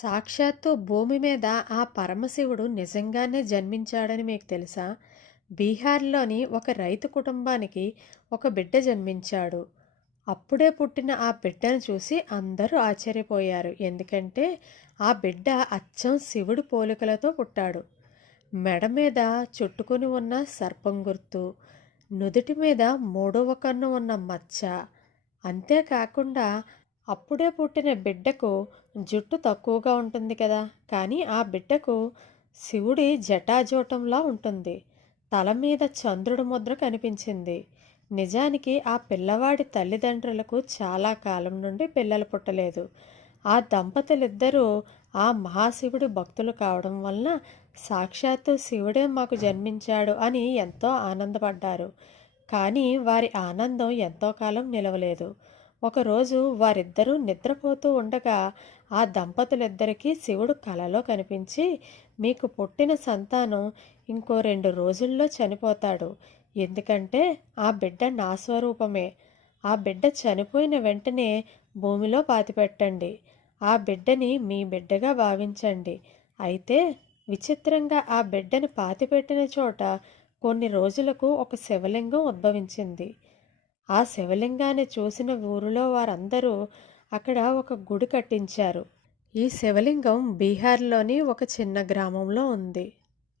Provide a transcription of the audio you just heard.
సాక్షాత్తు భూమి మీద ఆ పరమశివుడు నిజంగానే జన్మించాడని మీకు తెలుసా? బీహార్‌లోని ఒక రైతు కుటుంబానికి ఒక బిడ్డ జన్మించాడు. అప్పుడే పుట్టిన ఆ బిడ్డను చూసి అందరూ ఆశ్చర్యపోయారు. ఎందుకంటే ఆ బిడ్డ అచ్చం శివుడి పోలికలతో పుట్టాడు. మెడ మీద చుట్టుకొని ఉన్న సర్పం గుర్తు, నుదుటి మీద మూడవ కన్ను ఉన్న మచ్చ, అంతేకాకుండా అప్పుడే పుట్టిన బిడ్డకు జుట్టు తక్కువగా ఉంటుంది కదా! కానీ ఆ బిడ్డకు శివుడి జటాజూటంలా ఉంటుంది. తల మీద చంద్రుడి ముద్ర కనిపించింది. నిజానికి ఆ పిల్లవాడి తల్లిదండ్రులకు చాలా కాలం నుండి పిల్లలు పుట్టలేదు. ఆ దంపతులిద్దరూ ఆ మహాశివుడి భక్తులు కావడం వలన సాక్షాత్తు శివుడే మాకు జన్మించాడు అని ఎంతో ఆనందపడ్డారు. కానీ వారి ఆనందం ఎంతో కాలం నిలవలేదు. ఒకరోజు వారిద్దరూ నిద్రపోతూ ఉండగా ఆ దంపతులిద్దరికీ శివుడు కలలో కనిపించి, మీకు పుట్టిన సంతానం ఇంకో 2 రోజుల్లో చనిపోతాడు. ఎందుకంటే ఆ బిడ్డ నా స్వరూపమే. ఆ బిడ్డ చనిపోయిన వెంటనే భూమిలో పాతిపెట్టండి. ఆ బిడ్డని మీ బిడ్డగా భావించండి. అయితే విచిత్రంగా ఆ బిడ్డని పాతిపెట్టిన చోట కొన్ని రోజులకు ఒక శివలింగం ఉద్భవించింది. ఆ శివలింగాన్ని చూసిన ఊరిలో వారందరూ అక్కడ ఒక గుడి కట్టించారు. ఈ శివలింగం బీహార్‌లోని ఒక చిన్న గ్రామంలో ఉంది.